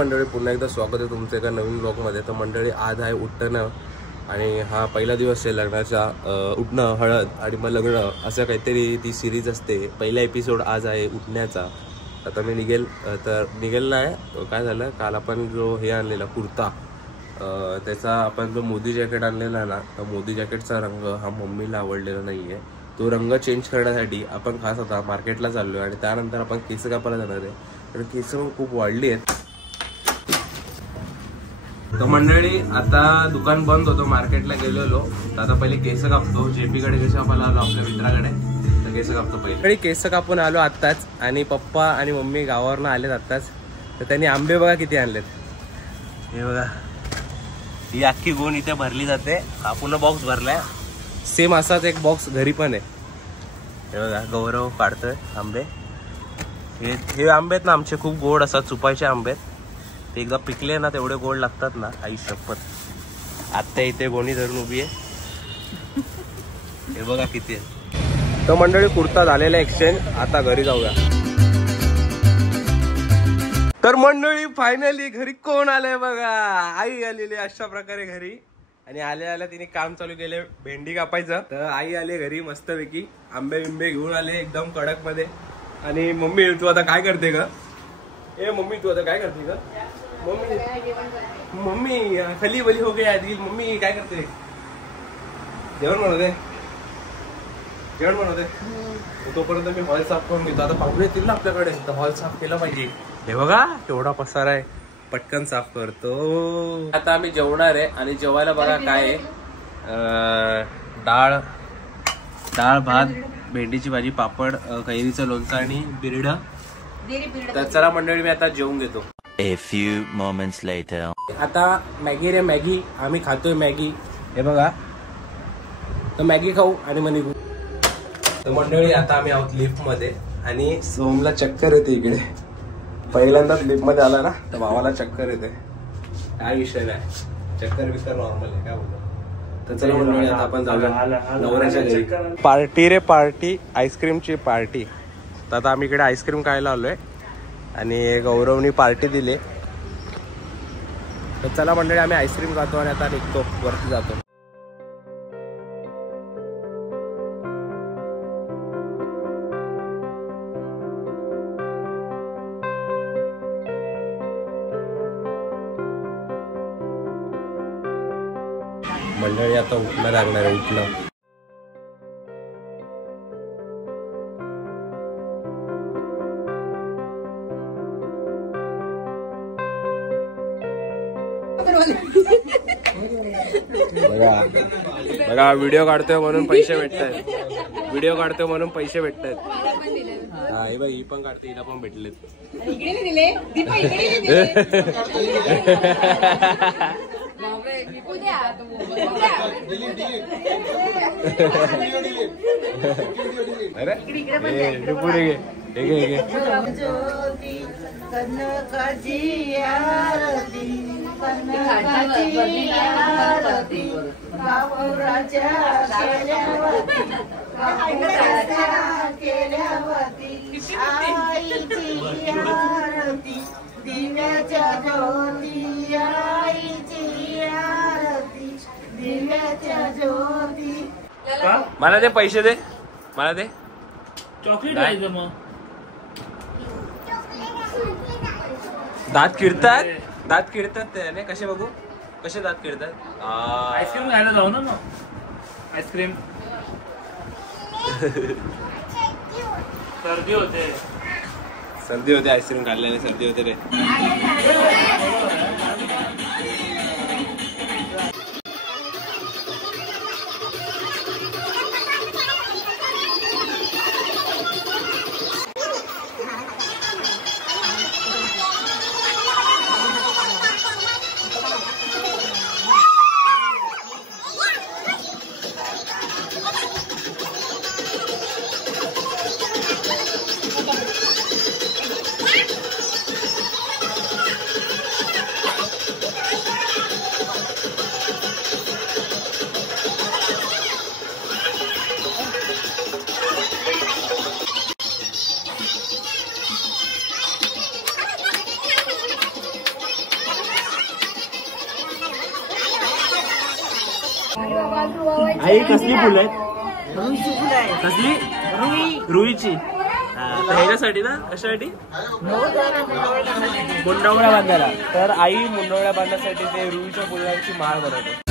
मंडळी पुन्हा एकदा स्वागत आहे तुमचं एका नवीन ब्लॉगमध्ये। तर मंडळी आज आहे उठणं आणि हा पहिला दिवस आहे लग्नाचा। उठणं, हळद आणि मग लग्न असं काहीतरी ती सिरीज असते। पहिला एपिसोड आज आहे उठण्याचा। आता मी निघेल नाही, काय झालं काल आपण जो हे आणलेला कुर्ता, त्याचा आपण जो मोदी जॅकेट आणलेला ना, तर मोदी जॅकेटचा रंग हा मम्मीला आवडलेला नाहीये। तो रंग चेंज करण्यासाठी आपण खास आता मार्केटला चाललोय आणि त्यानंतर आपण केस कापायला जाणार आहे, कारण केस खूप वाढली आहेत। तर मंडळी आता दुकान बंद होतो, मार्केटला गेलेलो, तर आता पहिले केस कापतो। जेपी कडे केस कापायला आलो, आपल्या मित्राकडे, तर केस कापतो पहिले। केस कापून आलो आत्ताच आणि पप्पा आणि मम्मी गावावरनं आलेत आत्ताच। तर त्यांनी आंबे बघा किती आणलेत, हे बघा। ही अख्खी गोण इथे भरली जाते, हा पूर्ण बॉक्स भरलाय। सेम असाच एक बॉक्स घरी पण आहे, हे बघा। गौरव काढतोय आंबे। हे आंबे आहेत ना आमचे, खूप गोड असतात, चुपायचे आंबे आहेत। ते एकदा पिकले ना तेवढे गोड लागतात ना, आई शपथ। आत्ता इथे गोणी धरून उभी आहे, हे बघा किती आहे। तर मंडळी कुर्ता झालेला एक्सचेंज, आता घरी जाऊया। तर मंडळी फायनली घरी कोण आलंय बघा, आई आलेली अशा प्रकारे घरी। आणि आल्या आल्या तिने काम चालू केले भेंडी कापायचं। तर आई आले घरी मस्तपैकी, आंबे बिंबे घेऊन आले एकदम कडक मध्ये। आणि मम्मी तू आता काय करते ग? ए मम्मी तू आता काय करते ग? मम्मी खली बली हो गया दिल। मम्मी काय करते? जेवण बनवते, जेवण बनवते। तोपर्यंत मी हॉल साफ करून घेतो। आता पाहुणे येतील ना आपल्याकडे, तर हॉल साफ केला पाहिजे। हे बघा केवढा पसारा आहे, पटकन साफ करतो। आता आम्ही जेवणार आहे आणि जेवायला बघा काय आहे, डाळ भात, भेंडीची भाजी, पापड, कैरीचं लोणचं आणि बिरडं। तर चला मंडळी मी आता जेवून घेतो। A few moments later. आता मॅगी रे मॅगी, आम्ही खातोय मॅगी, हे बघा। तर मॅगी खाऊ आणि मग निघू। तर मंडळी आता आम्ही आहोत लिफ्ट मध्ये आणि सोमला चक्कर येते इकडे। पहिल्यांदाच लिफ्ट मध्ये आला ना, तर भावाला चक्कर येते। काय विषय नाही, चक्कर बिक्कर नॉर्मल आहे, काय बोलतो। तर चला मंडळी आता आपण जाऊया नवऱ्याच्या घरी। पार्टी रे पार्टी, आईस्क्रीमची पार्टी। तर आता आम्ही इकडे आईस्क्रीम खायला आलोय आणि गौरवनी पार्टी दिली। तर चला मंडळी आम्ही आईस्क्रीम खातो आणि आता निघतो, वरती जातो। मंडळी आता उठणं लागणार आहे, उठणं। बघा व्हिडिओ काढतोय म्हणून पैसे भेटतात, व्हिडिओ काढतोय म्हणून पैसे भेटतात। हा हे बघ, ही पण काढते, हिला पण भेटलेत। अरे पुढे घे, हे घे, मला दे पैसे, दे मला दे चॉकलेट। मग दात किडतात, दात किडतात त्याने, कसे बघू कसे दात किडतात। आईस्क्रीम खायला जाऊ ना मग, आईस्क्रीम। सर्दी होते, सर्दी होते, आईस्क्रीम खाल्ल्याने सर्दी होते रे। आई कसली फुलं आहेत? कसली? रुईची. तर ह्याच्यासाठी ना, कशासाठी? मुंडवळ्या बांधायला. तर आई मुंडवळ्या बांधण्यासाठी ते रुईच्या फुलांची माळ बनवते.